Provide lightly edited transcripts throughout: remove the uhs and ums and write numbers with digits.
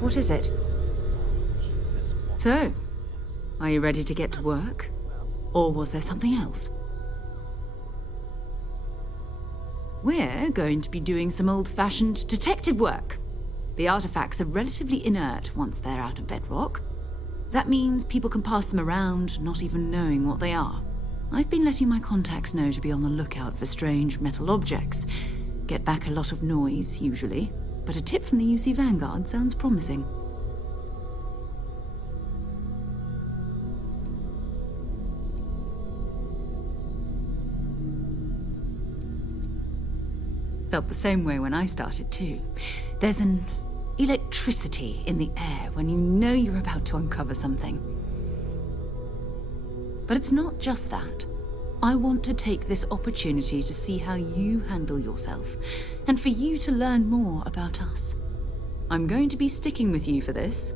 What is it? So, are you ready to get to work? Or was there something else? We're going to be doing some old-fashioned detective work. The artifacts are relatively inert once they're out of bedrock. That means people can pass them around, not even knowing what they are. I've been letting my contacts know to be on the lookout for strange metal objects. Get back a lot of noise, usually, but a tip from the UC Vanguard sounds promising. Felt the same way when I started too. There's an electricity in the air when you know you're about to uncover something. But it's not just that. I want to take this opportunity to see how you handle yourself, and for you to learn more about us. I'm going to be sticking with you for this.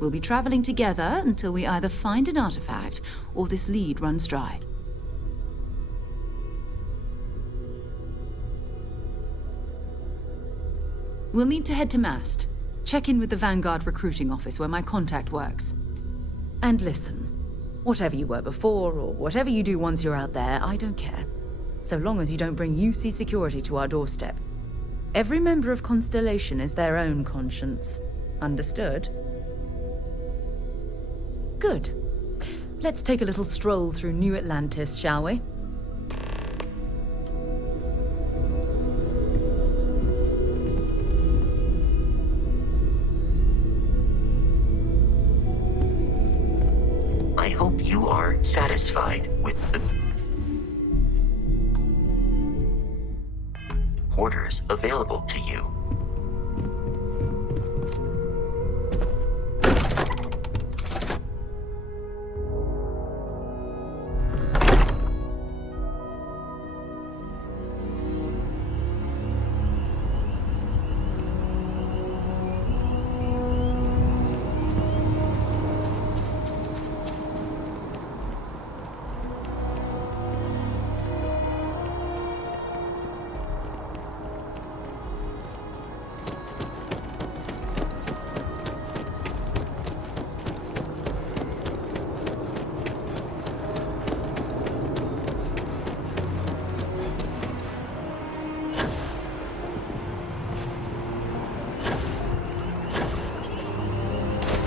We'll be traveling together until we either find an artifact or this lead runs dry. We'll need to head to Mast. Check in with the Vanguard recruiting office where my contact works. And listen. Whatever you were before, or whatever you do once you're out there, I don't care. So long as you don't bring UC security to our doorstep. Every member of Constellation is their own conscience. Understood? Good. Let's take a little stroll through New Atlantis, shall we? I hope you are satisfied with the quarters available to you.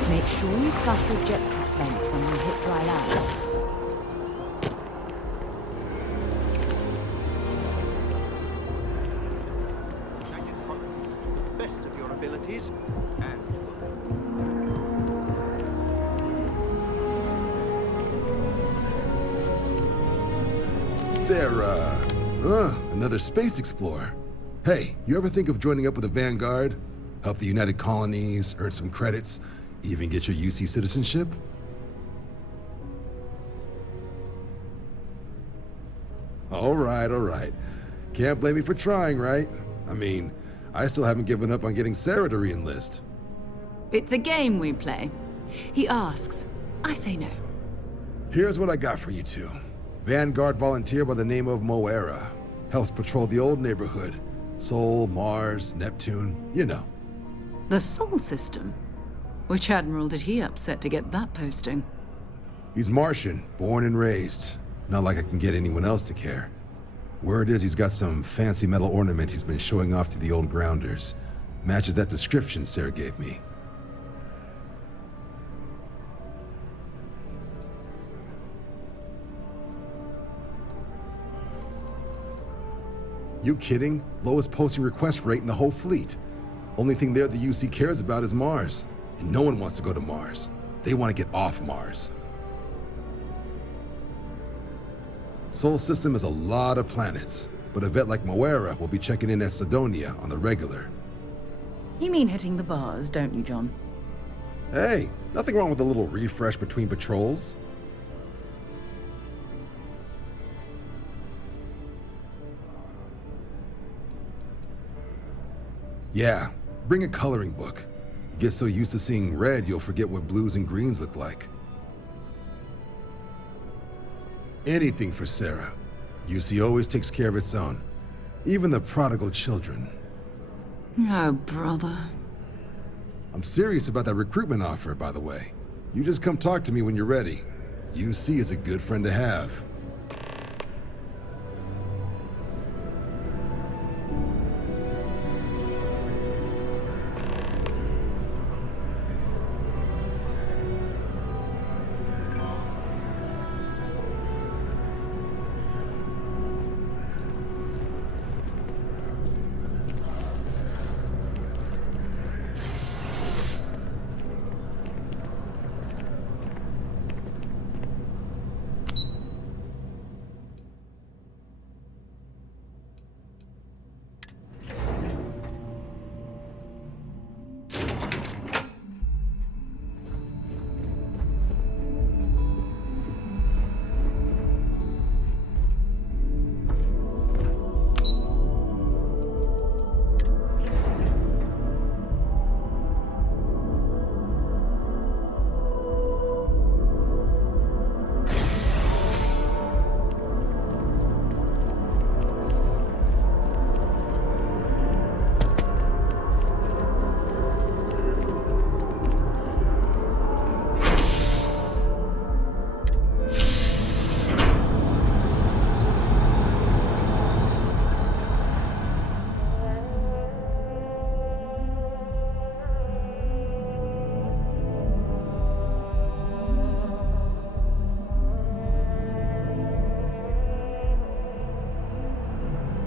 Make sure you flush your jetpack vents when you hit dry land. Best of your abilities, and Sarah. Another space explorer. Hey, you ever think of joining up with the Vanguard? Help the United Colonies, earn some credits, even get your UC citizenship? All right. Can't blame me for trying, right? I mean, I still haven't given up on getting Sarah to re-enlist. It's a game we play. He asks, I say no. Here's what I got for you two. Vanguard volunteer by the name of Moera. Helps patrol the old neighborhood. Sol, Mars, Neptune, you know. The Sol system? Which admiral did he upset to get that posting? He's Martian, born and raised. Not like I can get anyone else to care. Word is he's got some fancy metal ornament he's been showing off to the old grounders. Matches that description Sarah gave me. You kidding? Lowest posting request rate in the whole fleet. Only thing there the UC cares about is Mars. And no one wants to go to Mars. They want to get off Mars. Sol system is a lot of planets, but a vet like Moera will be checking in at Sidonia on the regular. You mean hitting the bars, don't you, John? Hey, nothing wrong with a little refresh between patrols. Yeah, bring a coloring book. You get so used to seeing red, you'll forget what blues and greens look like. Anything for Sarah. UC always takes care of its own. Even the prodigal children. Oh, brother. I'm serious about that recruitment offer, by the way. You just come talk to me when you're ready. UC is a good friend to have.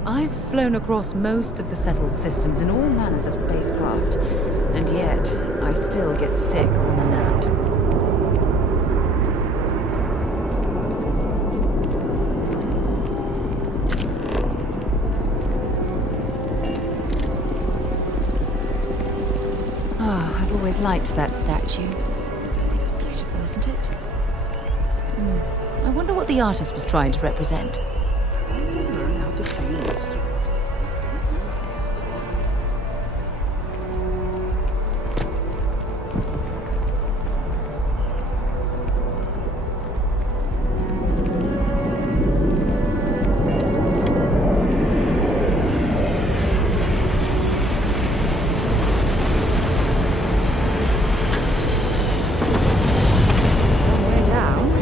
I've flown across most of the settled systems in all manners of spacecraft, and yet I still get sick on the gnat. Ah, I've always liked that statue. It's beautiful, isn't it? I wonder what the artist was trying to represent. Learn how to play an instrument. Long way down.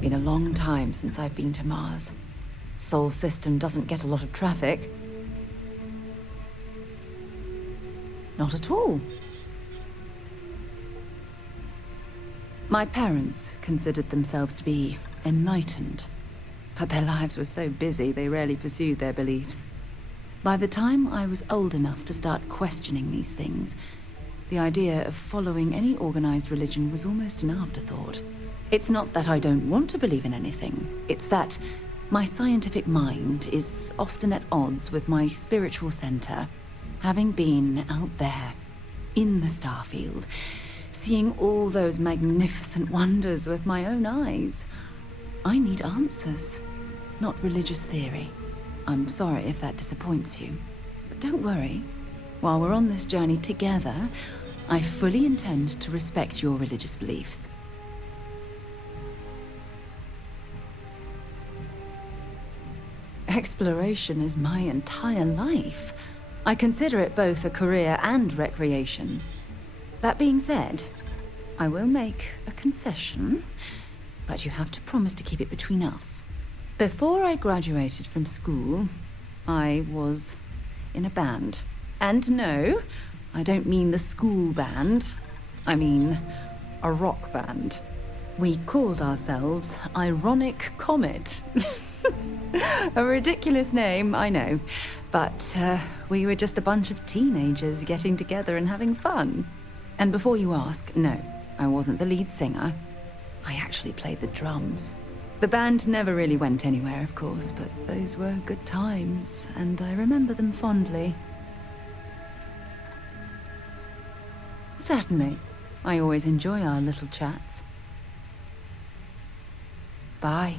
Been a long time since I've been to Mars. Sol system doesn't get a lot of traffic. Not at all. My parents considered themselves to be enlightened, but their lives were so busy they rarely pursued their beliefs. By the time I was old enough to start questioning these things, the idea of following any organized religion was almost an afterthought. It's not that I don't want to believe in anything, it's that my scientific mind is often at odds with my spiritual center. Having been out there, in the Starfield, seeing all those magnificent wonders with my own eyes, I need answers, not religious theory. I'm sorry if that disappoints you, but don't worry. While we're on this journey together, I fully intend to respect your religious beliefs. Exploration is my entire life. I consider it both a career and recreation. That being said, I will make a confession, but you have to promise to keep it between us. Before I graduated from school, I was in a band. And no, I don't mean the school band. I mean a rock band. We called ourselves Ironic Comet. A ridiculous name, I know. But we were just a bunch of teenagers getting together and having fun. And before you ask, no, I wasn't the lead singer. I actually played the drums. The band never really went anywhere, of course, but those were good times, and I remember them fondly. Certainly. I always enjoy our little chats. Bye.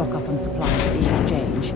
stock up on supplies at the exchange.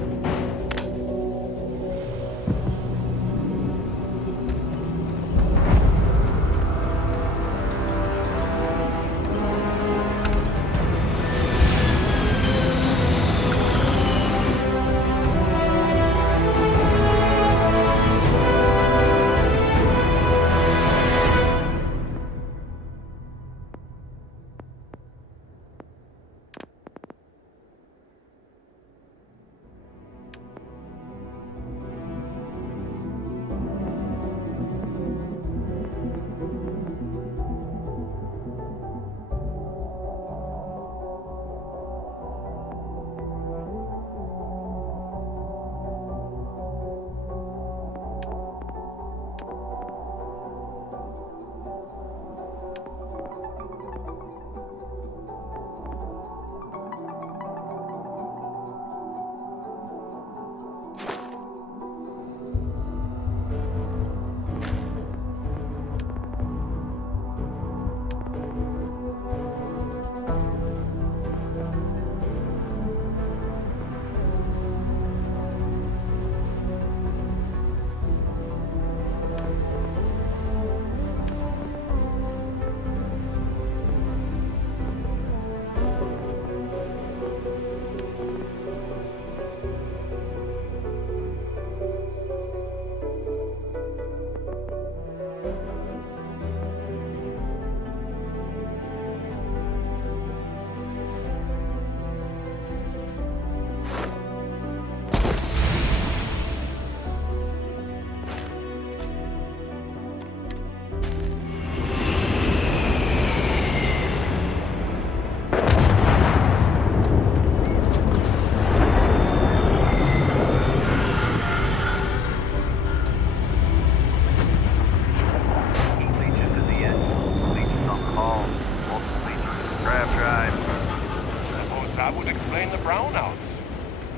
That would explain the brownouts.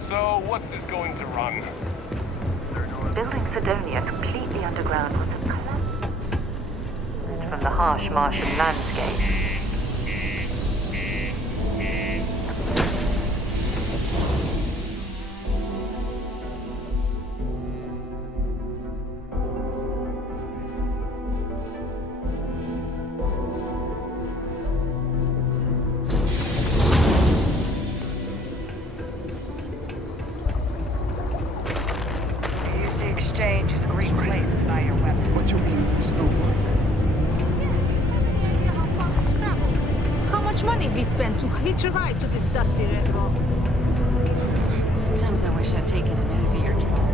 So, what's this going to run? Building Sidonia completely underground was a calamity from the harsh Martian landscape. Exchange is a great place to buy your weapons. What you mean there's no one? How much money we spent to hitch a ride to this dusty red rock? Sometimes I wish I'd taken an easier job.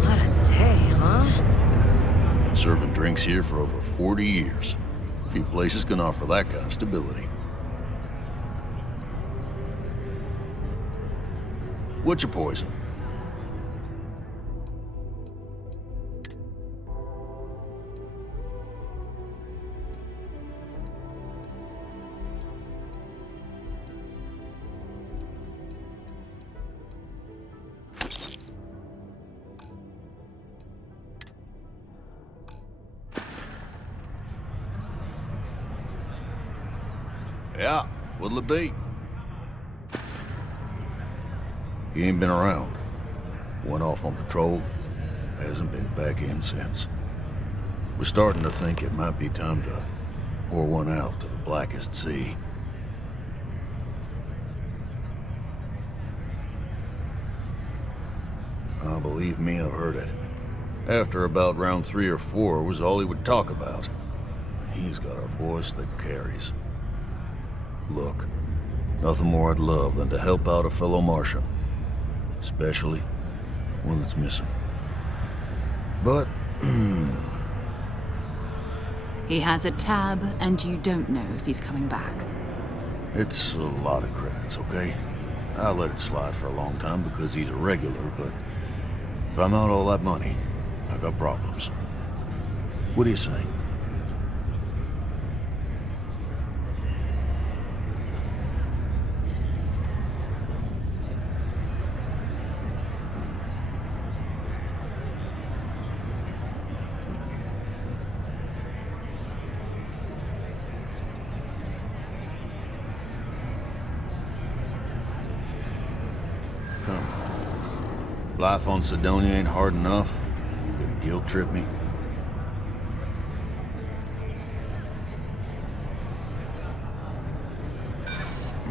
What a day, huh? Been serving drinks here for over 40 years. Few places can offer that kind of stability. What's your poison? Yeah, what'll it be? He ain't been around. Went off on patrol. Hasn't been back in since. We're starting to think it might be time to pour one out to the blackest sea. Believe me, I've heard it. After about round 3 or 4 was all he would talk about. And he's got a voice that carries. Look, nothing more I'd love than to help out a fellow Martian. Especially one that's missing. But, He has a tab, and you don't know if he's coming back. it's a lot of credits, okay? I let it slide for a long time because he's a regular, but if I'm out all that money, I got problems. What do you say? Come on. Life on Sidonia ain't hard enough. You gonna guilt trip me?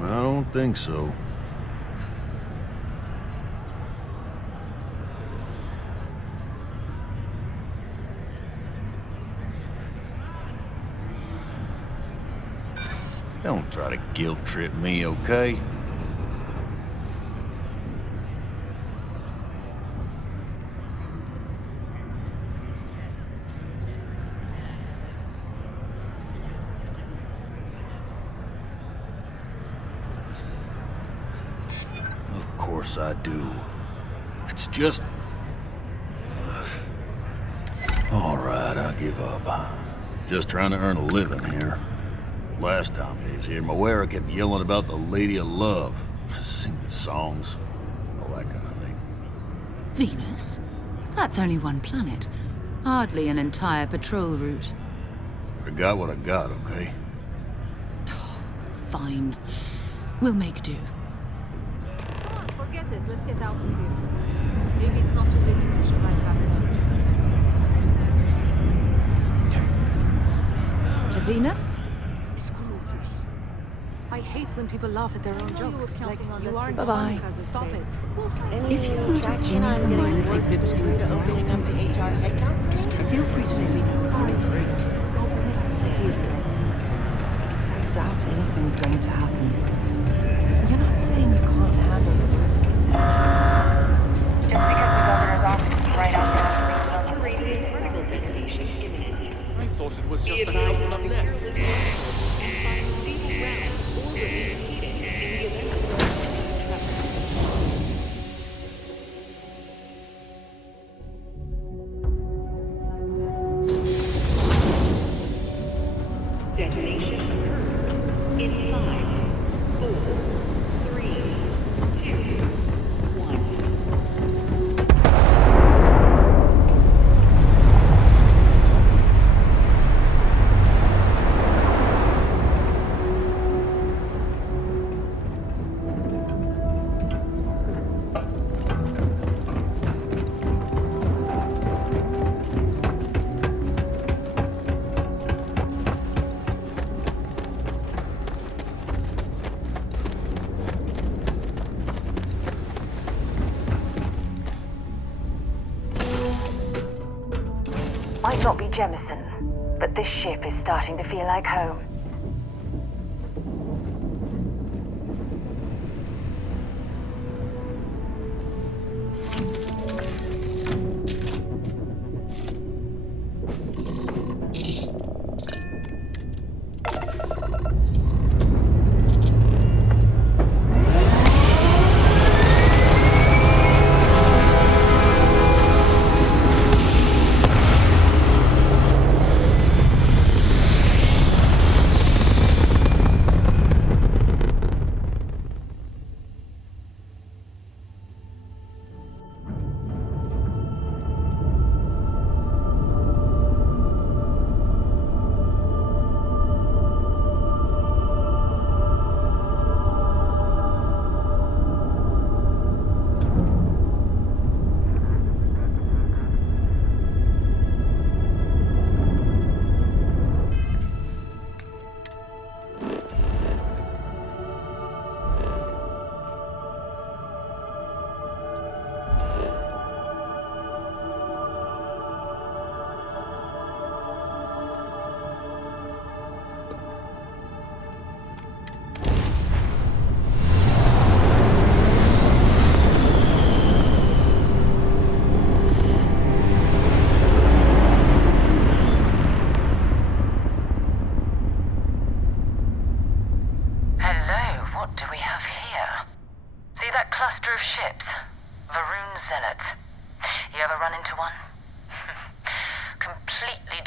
I don't think so. Don't try to guilt trip me, okay? Of course I do. It's just... All right, I give up. Just trying to earn a living here. Last time he was here, Moira kept yelling about the Lady of Love, singing songs, all that kind of thing. Venus? That's only one planet. Hardly an entire patrol route. I got what I got, okay? Fine. We'll make do. Come on, forget it. Let's get out of here. Maybe it's not too late to catch a ride back home. To Venus? Screw this. I hate when people laugh at their own jokes. Like, you aren't Bye-bye. Stop it. If you notice anyone getting this exhibiting to open some HR headcount, just feel free to say meeting. Sorry, great. I'll bring it up at the hearings. I doubt anything's going to happen. You're not saying you can't handle it. Just because the governor's office is right out there. I thought it was just a couple of nests. Detonation occurred in 5, 4, 3, 2, 1. Might not be Jemison, but this ship is starting to feel like home.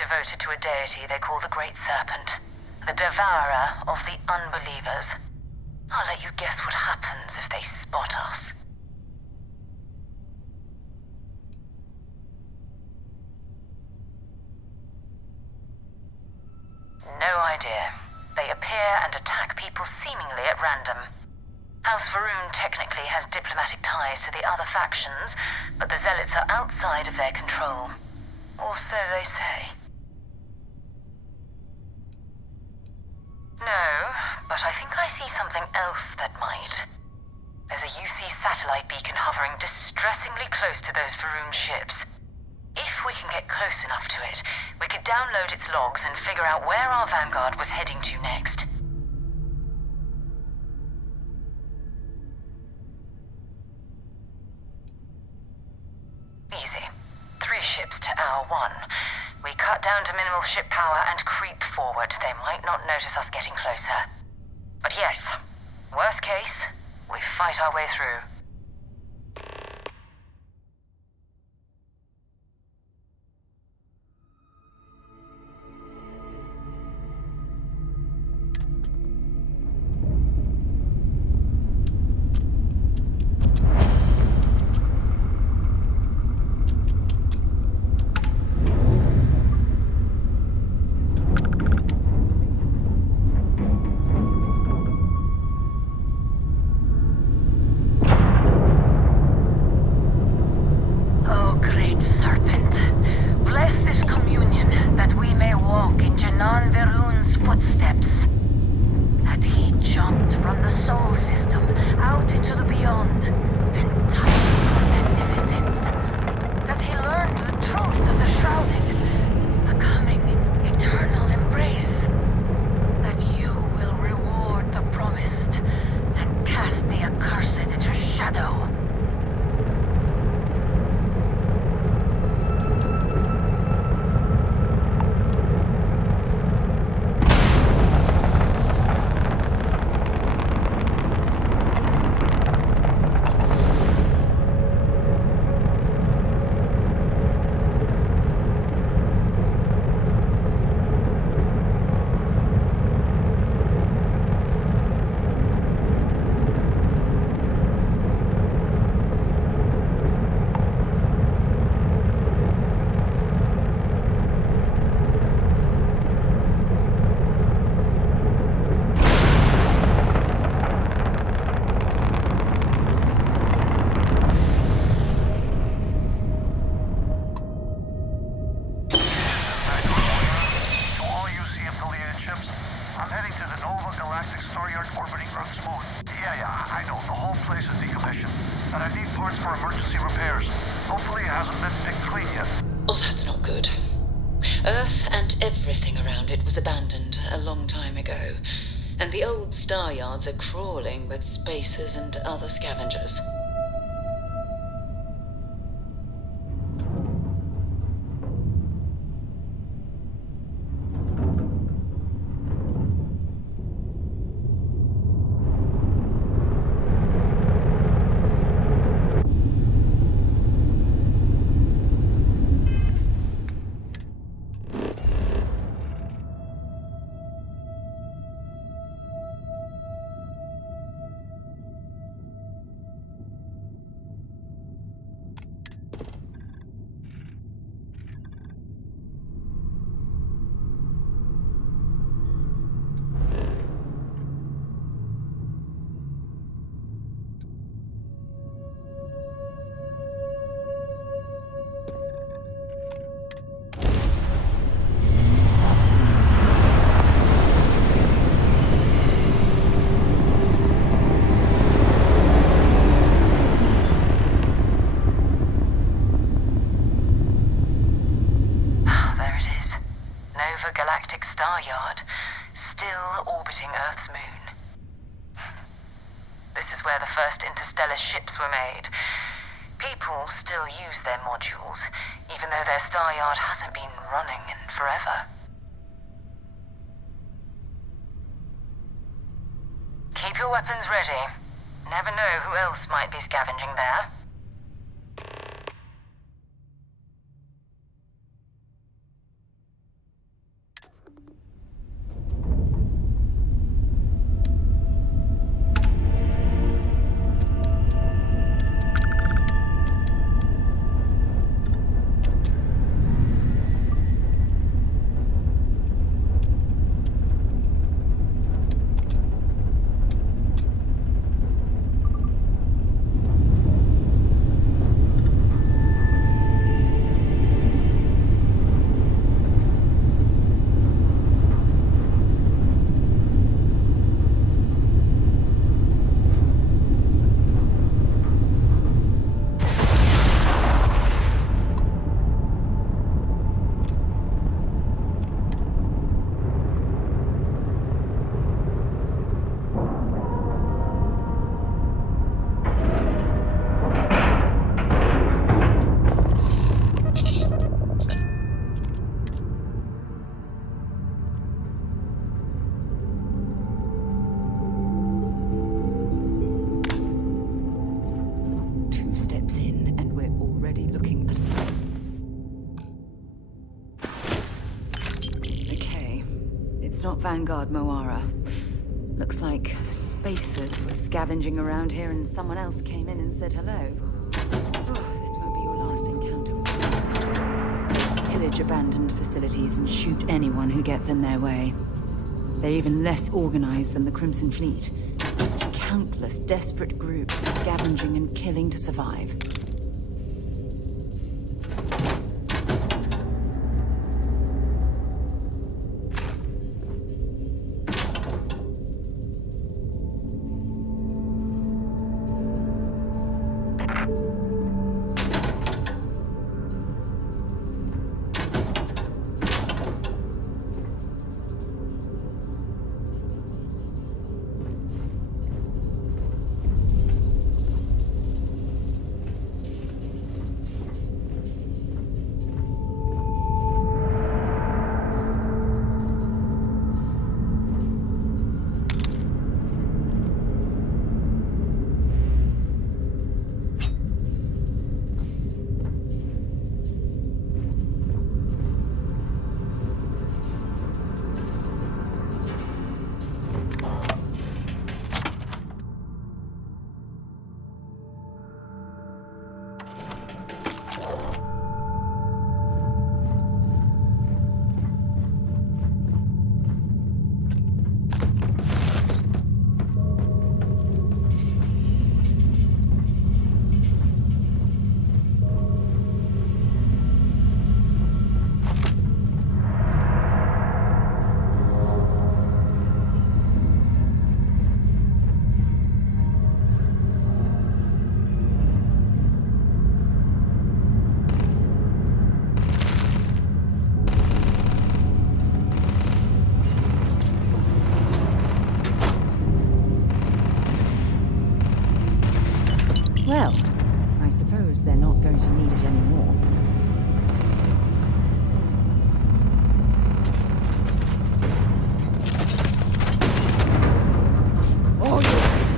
devoted to a deity they call the Great Serpent, the devourer of the unbelievers. I'll let you guess what happens if they spot us. No idea. They appear and attack people seemingly at random. House Varun technically has diplomatic ties to the other factions, but the Zealots are outside of their control. Or so they say. No, but I think I see something else that might. There's a UC satellite beacon hovering distressingly close to those Varun ships. If we can get close enough to it, we could download its logs and figure out where our vanguard was heading to next. Easy. 3 ships to our 1. We cut down to minimal ship power and creep forward. They might not notice us getting closer. But yes, worst case, we fight our way through. And the old star yards are crawling with spacers and other scavengers. Ships were made. People still use their modules, even though their star yard hasn't been running in forever. Keep your weapons ready. Never know who else might be scavenging there. It's not Vanguard, Moara. Looks like spacers were scavenging around here and someone else came in and said hello. Oh, this won't be your last encounter with space. Pillage abandoned facilities and shoot anyone who gets in their way. They're even less organized than the Crimson Fleet. Just countless desperate groups scavenging and killing to survive. Well, I suppose they're not going to need it anymore. Oh, you're right,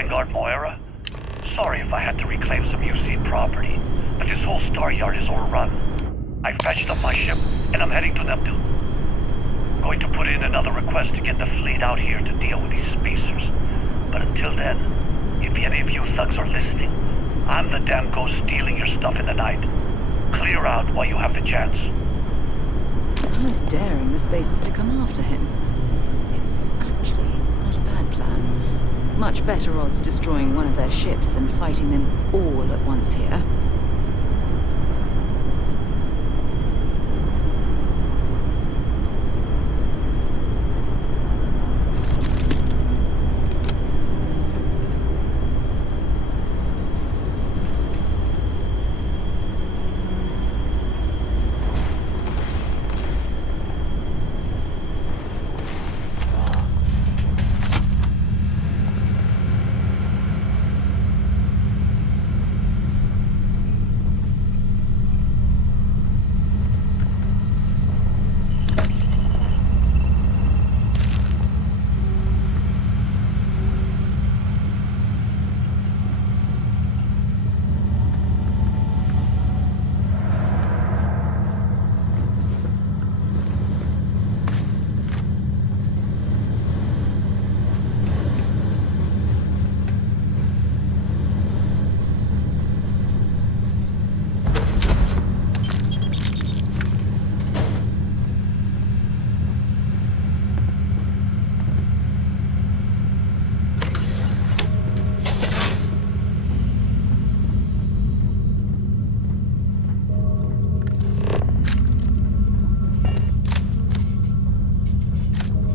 Vanguard, Moira. Sorry if I had to reclaim some UC property, but this whole star yard is overrun. I fetched up my ship, and I'm heading to Neptune. Going to put in another request to get the fleet out here to deal with these spacers. But until then, if any of you thugs are listening, I'm the damn ghost stealing your stuff in the night. Clear out while you have the chance. It's almost daring the spacers to come after him. It's actually not a bad plan. Much better odds destroying one of their ships than fighting them all at once here.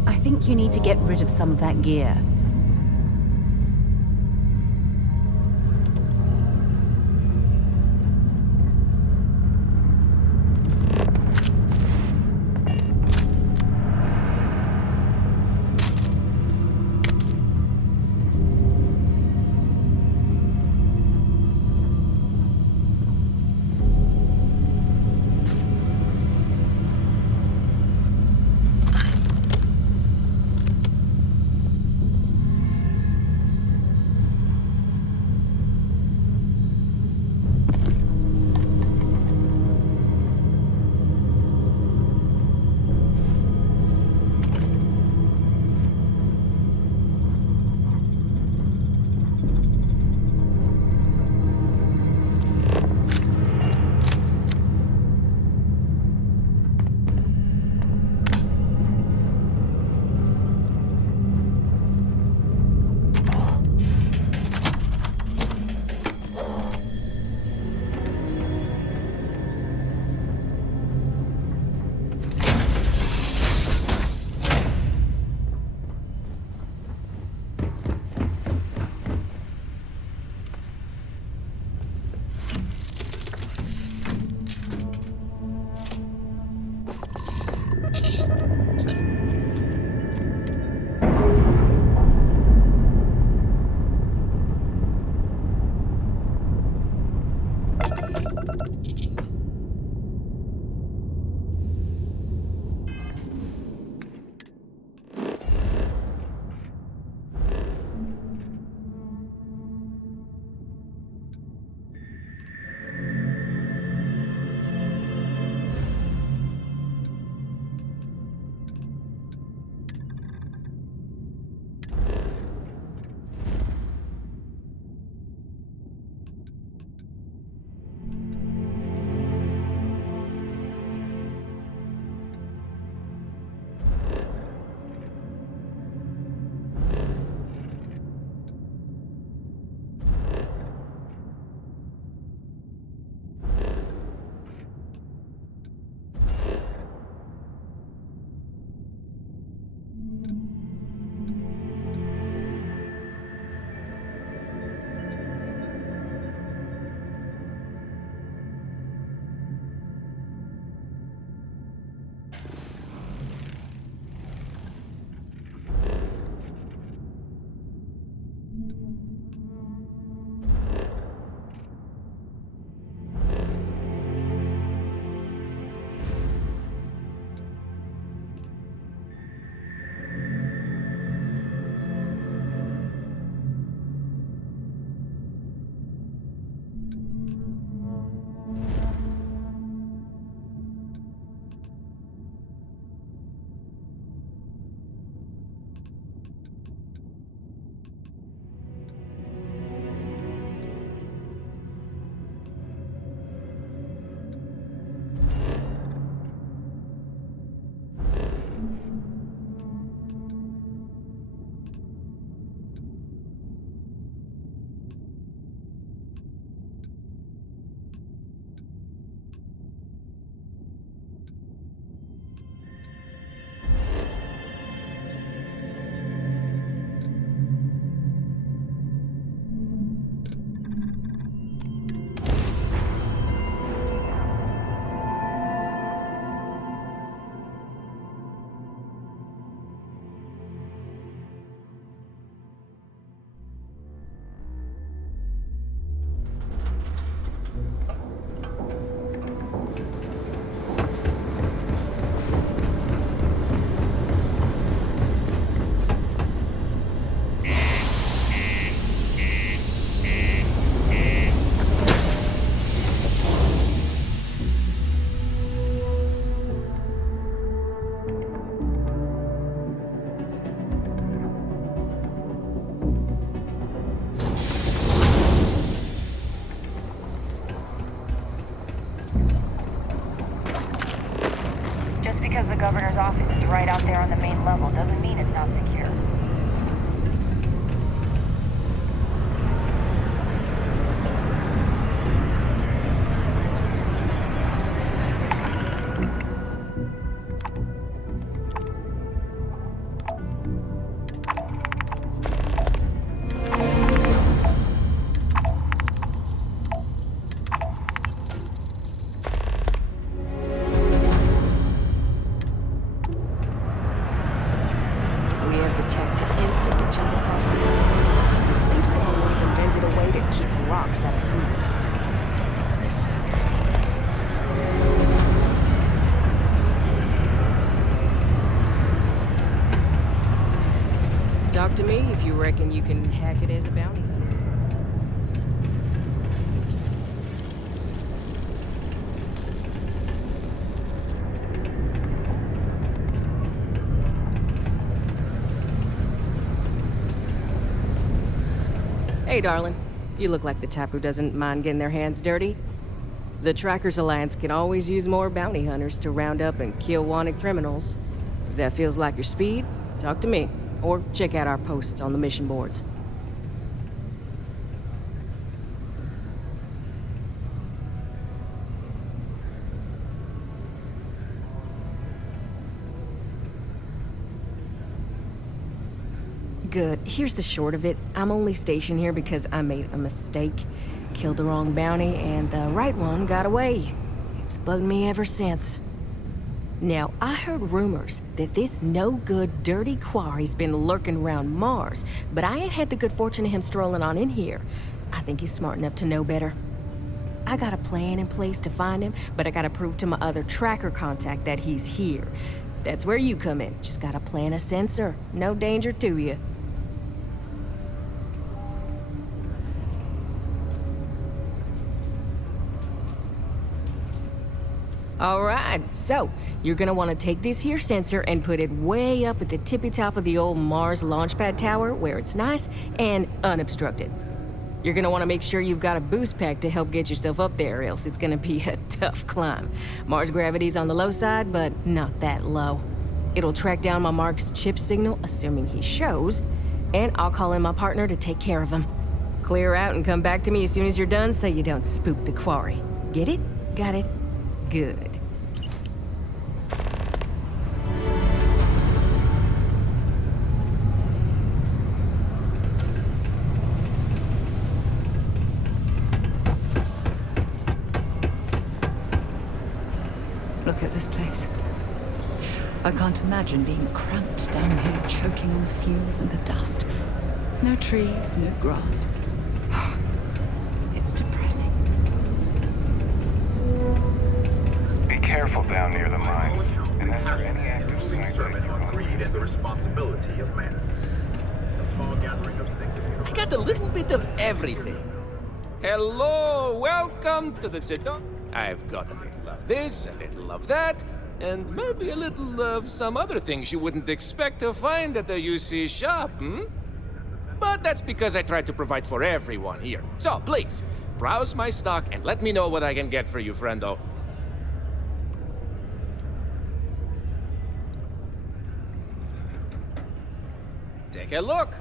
I think you need to get rid of some of that gear. instantly jump across the universe. I think someone would have invented a way to keep rocks out of boots. Talk to me if you reckon you can hack it as a bounty hunter. Hey, darling. You look like the type who doesn't mind getting their hands dirty. The Trackers Alliance can always use more bounty hunters to round up and kill wanted criminals. If that feels like your speed, talk to me. Or check out our posts on the mission boards. Good. Here's the short of it. I'm only stationed here because I made a mistake. Killed the wrong bounty, and the right one got away. It's bugged me ever since. Now, I heard rumors that this no-good, dirty quarry's been lurking around Mars, but I ain't had the good fortune of him strolling on in here. I think he's smart enough to know better. I got a plan in place to find him, but I gotta prove to my other tracker contact that he's here. That's where you come in. Just gotta plant a sensor. No danger to you. Alright, so you're gonna want to take this here sensor and put it way up at the tippy top of the old Mars launchpad tower where it's nice and unobstructed. You're gonna want to make sure you've got a boost pack to help get yourself up there, else it's gonna be a tough climb. Mars gravity's on the low side, but not that low. It'll track down my Mark's chip signal, assuming he shows, and I'll call in my partner to take care of him. Clear out and come back to me as soon as you're done so you don't spook the quarry. Get it? Got it? Good. Look at this place. I can't imagine being cramped down here, choking on the fumes and the dust. No trees, no grass. It's depressing. Be careful down near the mines, and enter any active sites that you want. Greed and the responsibility of man. A small gathering of I got a little bit of everything. Hello, welcome to the Citadel. I've got a little of this, a little of that, and maybe a little of some other things you wouldn't expect to find at the UC shop, But that's because I try to provide for everyone here. So please, browse my stock and let me know what I can get for you, friendo. Take a look.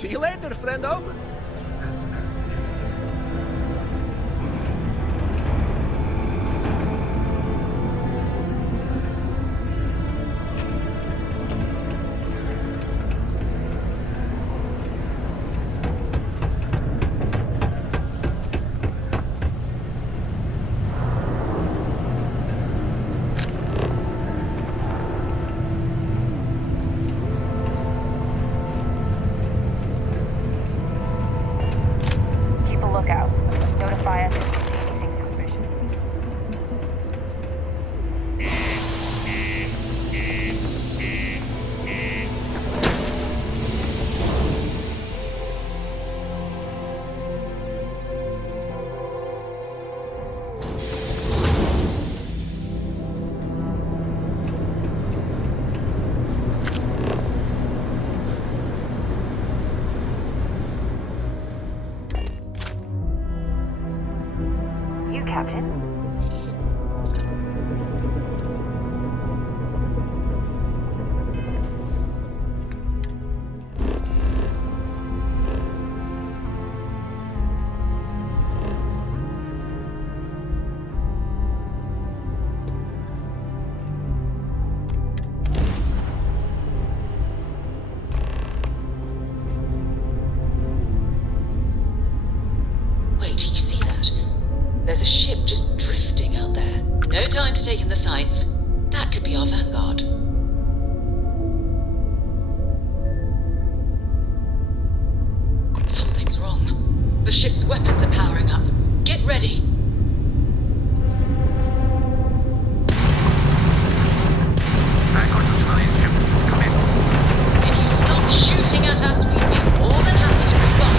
See you later, friendo. Keep a lookout. Notify us if you see anything suspicious. You, Captain? Wait, you see that? There's a ship just drifting out there. No time to take in the sights. That could be our vanguard. Something's wrong. The ship's weapons are powering up. Get ready. If you stop shooting at us, we'd be more than happy to respond.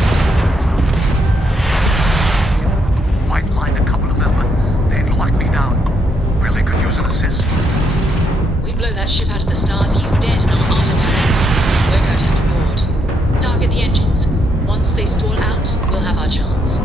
Might find a couple of them, but they've locked me down. Really could use an assist. We blow that ship out of the stars, he's dead and our artifacts won't go to have aboard. Target the engines. Once they stall out, we'll have our chance.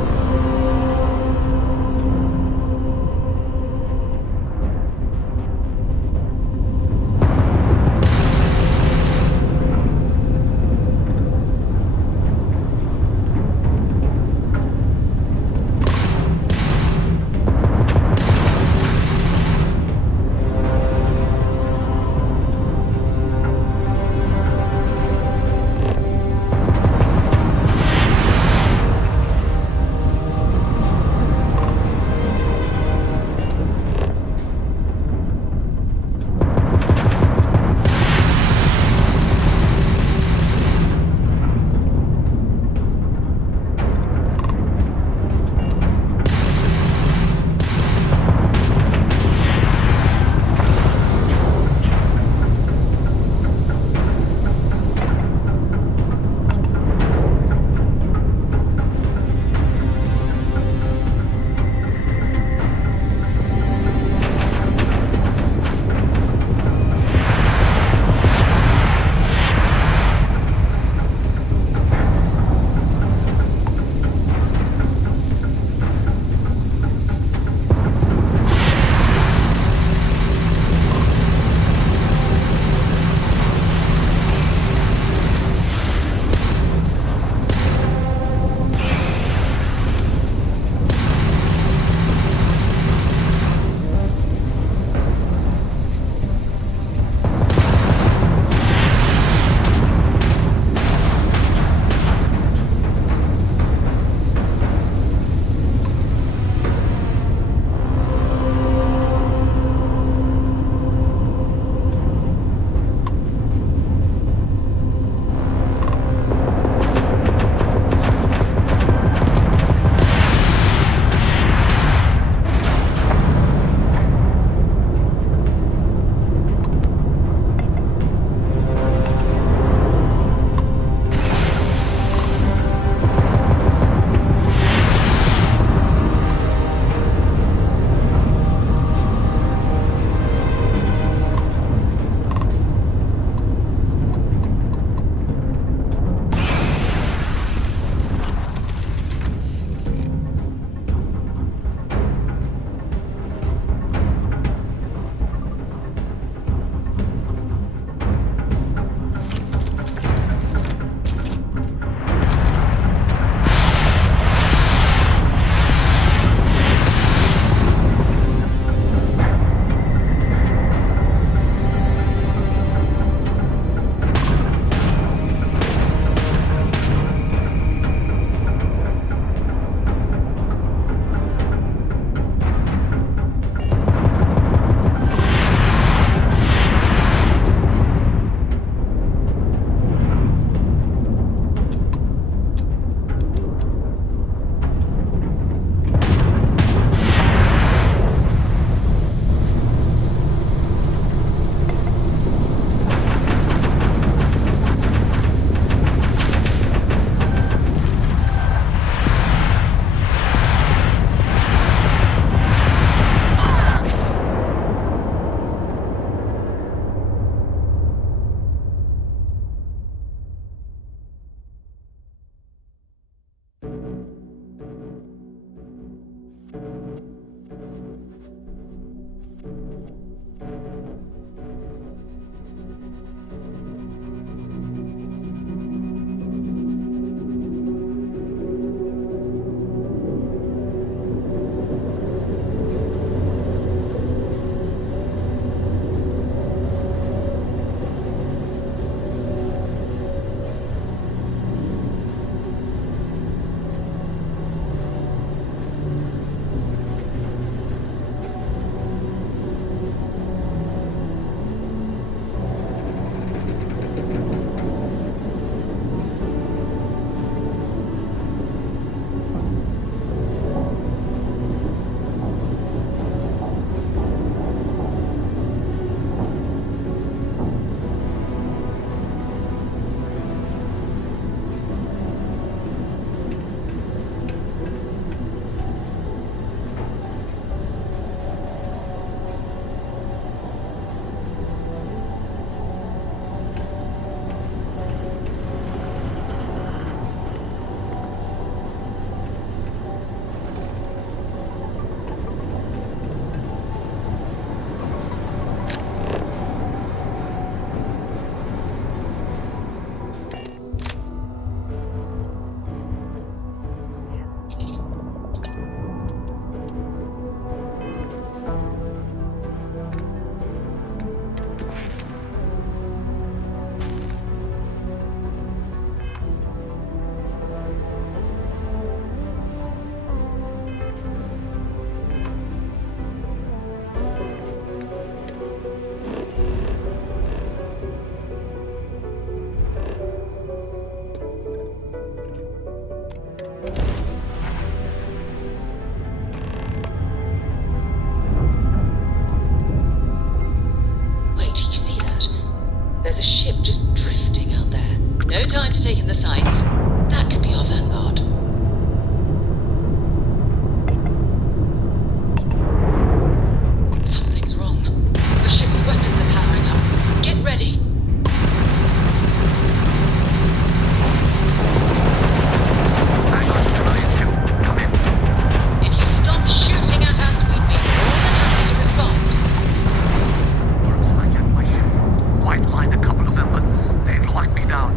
right-lined a couple of them, but they've locked me down.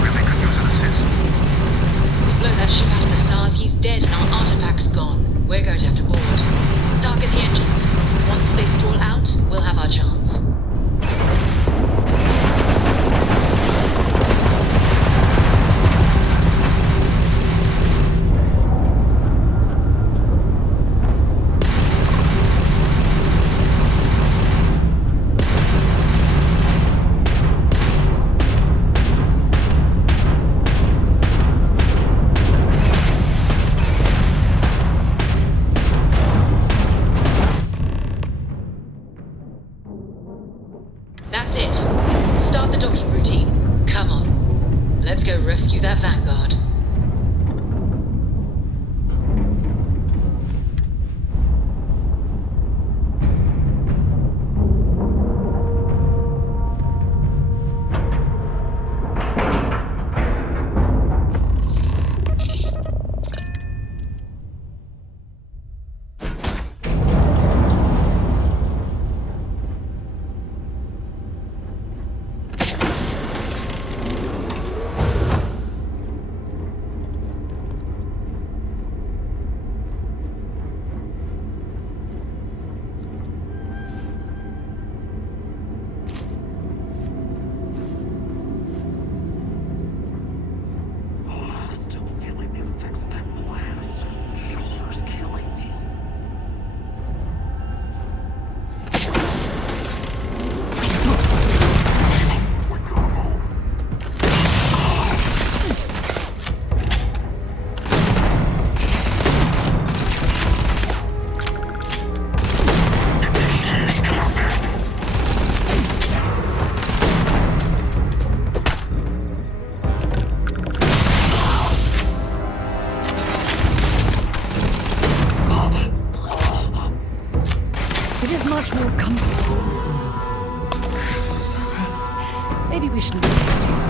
Really could use an assist. We blow that ship out of the stars, he's dead and our artifact's gone. We're going to have to board. Target the engines. Once they stall out, we'll have our chance. That's it. Start the docking routine. Come on. Let's go rescue that Vanguard. Still feeling the effects of that blast. Shoulder's killing me. It is much more comfortable. Maybe we shouldn't take it too long.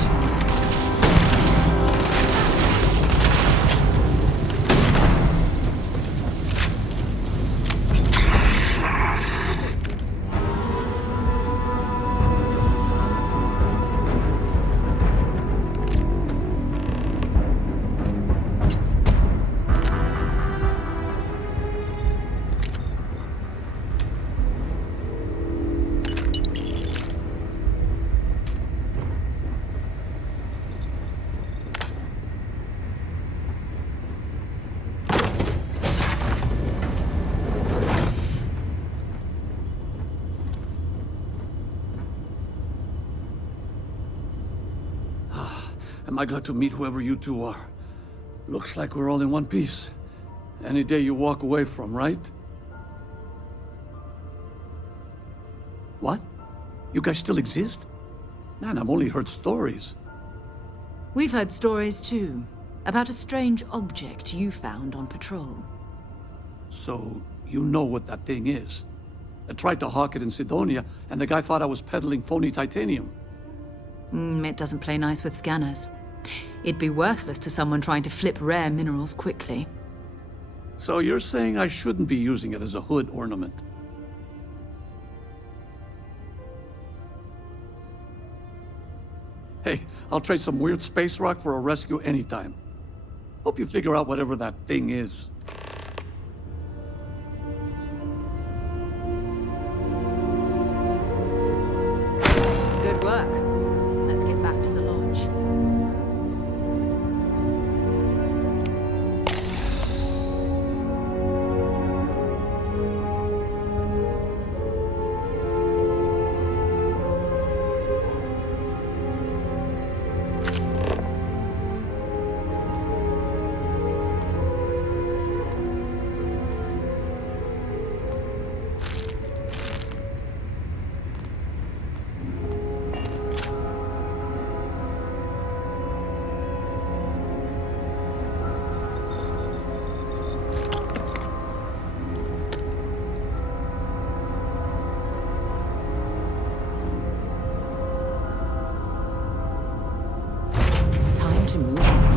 Am I glad to meet whoever you two are. Looks like we're all in one piece. Any day you walk away from, right? What? You guys still exist? Man, I've only heard stories. We've heard stories too, about a strange object you found on patrol. So, you know what that thing is. I tried to hawk it in Sidonia, and the guy thought I was peddling phony titanium. It doesn't play nice with scanners. It'd be worthless to someone trying to flip rare minerals quickly. So you're saying I shouldn't be using it as a hood ornament? Hey, I'll trade some weird space rock for a rescue anytime. Hope you figure out whatever that thing is. Good work. Let's get back to the lodge. To move on.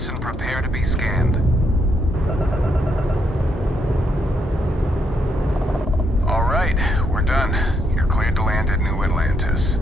course and prepare to be scanned. All right, we're done. You're cleared to land at New Atlantis.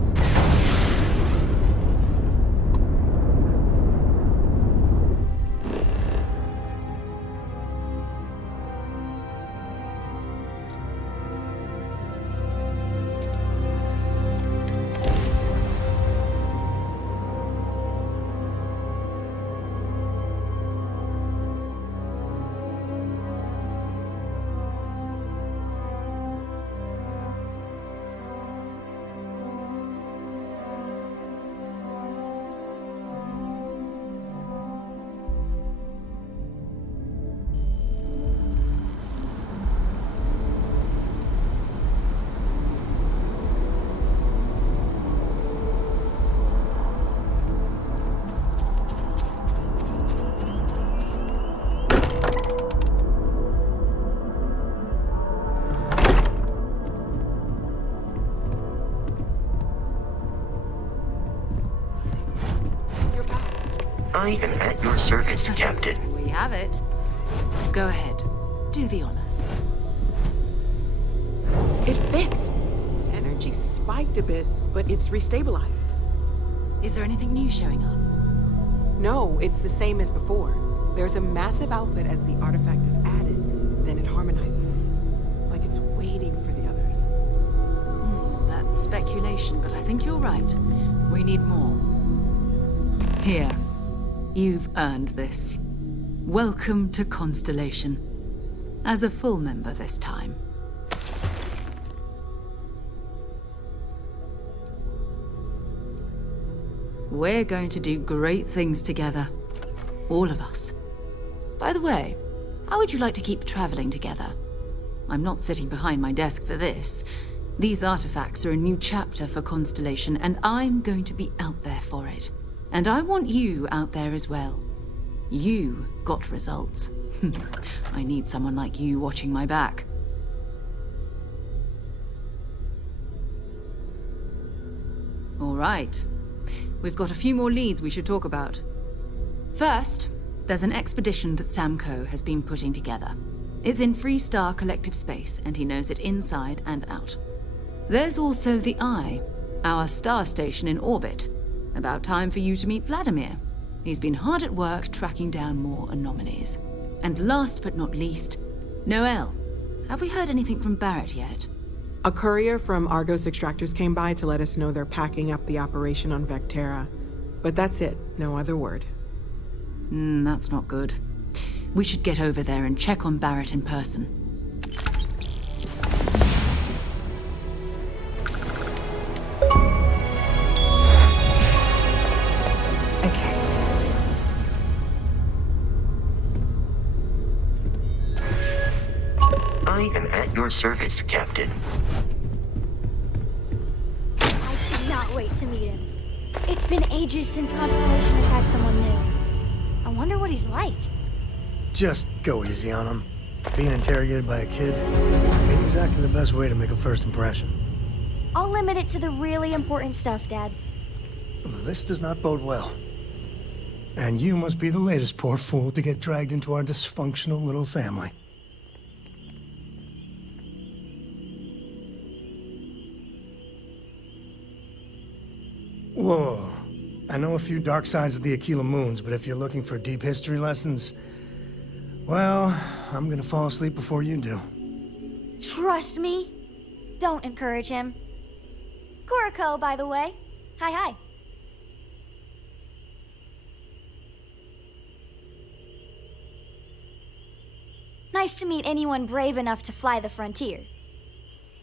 I am at your service, Captain. We have it. Go ahead. Do the honors. It fits. Energy spiked a bit, but it's restabilized. Is there anything new showing up? No, it's the same as before. There's a massive output as the artifact is added, then it harmonizes. Like it's waiting for the others. That's speculation, but I think you're right. We need more. Here. You've earned this. Welcome to Constellation. As a full member this time. We're going to do great things together. All of us. By the way, how would you like to keep traveling together? I'm not sitting behind my desk for this. These artifacts are a new chapter for Constellation, and I'm going to be out there for it. And I want you out there as well. You got results. I need someone like you watching my back. All right. We've got a few more leads we should talk about. First, there's an expedition that Samco has been putting together. It's in Freestar Collective Space, and he knows it inside and out. There's also the Eye, our star station in orbit. About time for you to meet Vladimir. He's been hard at work tracking down more anomalies. And last but not least, Noel. Have we heard anything from Barrett yet? A courier from Argos Extractors came by to let us know they're packing up the operation on Vectera. But that's it, no other word. That's not good. We should get over there and check on Barrett in person. I am at your service, Captain. I cannot wait to meet him. It's been ages since Constellation has had someone new. I wonder what he's like. Just go easy on him. Being interrogated by a kid ain't exactly the best way to make a first impression. I'll limit it to the really important stuff, Dad. This does not bode well. And you must be the latest poor fool to get dragged into our dysfunctional little family. Whoa. I know a few dark sides of the Aquila Moons, but if you're looking for deep history lessons, well, I'm gonna fall asleep before you do. Trust me. Don't encourage him. Kuriko, by the way. Hi. Nice to meet anyone brave enough to fly the frontier.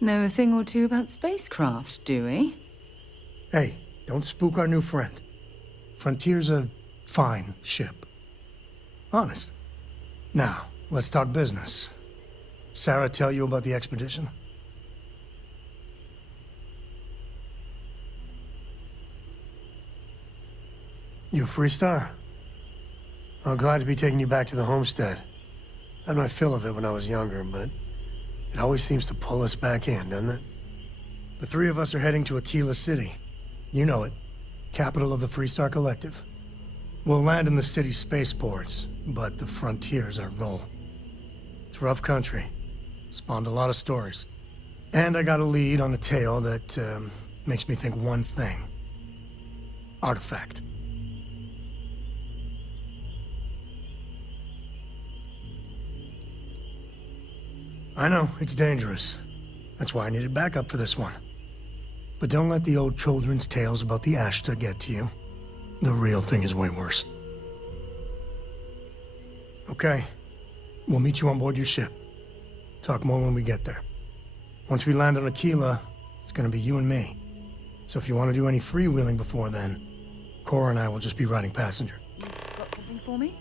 Know a thing or two about spacecraft, do we? Hey, don't spook our new friend. Frontier's a fine ship. Honest. Now, let's talk business. Sarah tell you about the expedition? You a Freestar? I'm glad to be taking you back to the homestead. I had my fill of it when I was younger, but it always seems to pull us back in, doesn't it? The three of us are heading to Aquila City. You know it. Capital of the Freestar Collective. We'll land in the city's spaceports, but the frontier's our goal. It's rough country. Spawned a lot of stories. And I got a lead on a tale that makes me think one thing. Artifact. I know, it's dangerous. That's why I needed backup for this one. But don't let the old children's tales about the Ashta get to you. The real thing is way worse. Okay. We'll meet you on board your ship. Talk more when we get there. Once we land on Aquila, it's gonna be you and me. So if you want to do any freewheeling before then, Cora and I will just be riding passenger. You've got something for me?